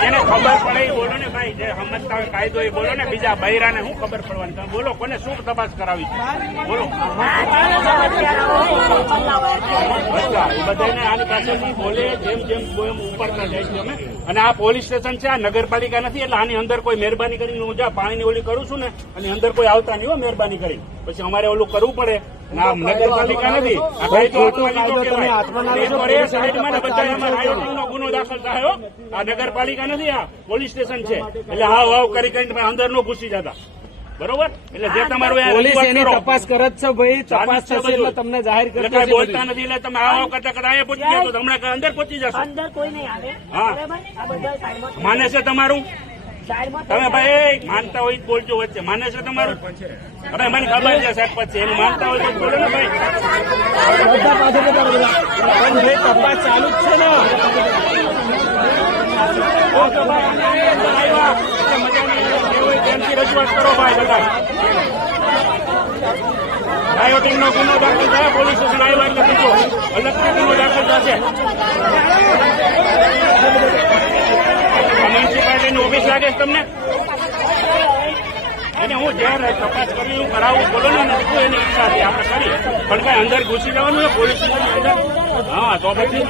જેને ખબર પડે એ બોલો ને ભાઈ, જે સમજતા હોય કાયદો એ બોલો ને. બીજા બૈરાને શું ખબર પડવાની? તમે બોલો, કોને શું તપાસ કરાવી બોલો. બધાને આની પાસેથી બોલે જેમ જેમ ઉપડતા જાય છે અમે. અને આ પોલીસ સ્ટેશન છે, આ નગરપાલિકા નથી. એટલે આની અંદર કોઈ મહેરબાની કરીને હું જ્યાં પાણીની ઓલી કરું છું ને, અને અંદર કોઈ આવતા નહીં હો મહેરબાની કરી. પછી અમારે ઓલું કરવું પડે. ના નગરપાલિકા નથી, નો ગુનો દાખલ થાય. આ નગરપાલિકા નથી, આ પોલીસ સ્ટેશન છે. એટલે હાવ હાવ કરી કરીને અંદર નો ઘૂસી જતા. બરોબર? એટલે જે તમારું પોલીસ એની તપાસ કરે જ છે ભાઈ. તપાસ થશે એટલે તમને જાહેર કરશે. બોલતા નથી એટલે તમે આવો કરતા કરતા અહીંયા પહોંચી ગયા તો હમણાં અંદર પહોંચી જશો. અંદર કોઈ નહીં આવે. હા, માને છે તમારું? તમે ભાઈ માનતા હોય બોલજો વચ્ચે. માને છે તમારું? હવે મને ખબર છે સાહેબ પછી એનું માનતા હોય તો બોલો ને ભાઈ. તપાસ ચાલુ જ છે ને. રજૂઆત કરો ભાઈ બધા. રાયોટિંગ નો ગુનો દાખલ થાય, પોલીસ સ્ટેશન આવ્યા એટલે બીજો અલગથી ગુનો દાખલ થશે. મ્યુનિસિપાલિટીની ઓફિસ લાગે છે તમને? એને હું જ્યારે તપાસ કરી હું કરાવું બોલો ને, નથી એની ઈચ્છા હતી આપણે કરી. પણ કઈ અંદર ઘૂસી જવાનું છે પોલીસ સ્ટેશનની અંદર? હા, તો પછી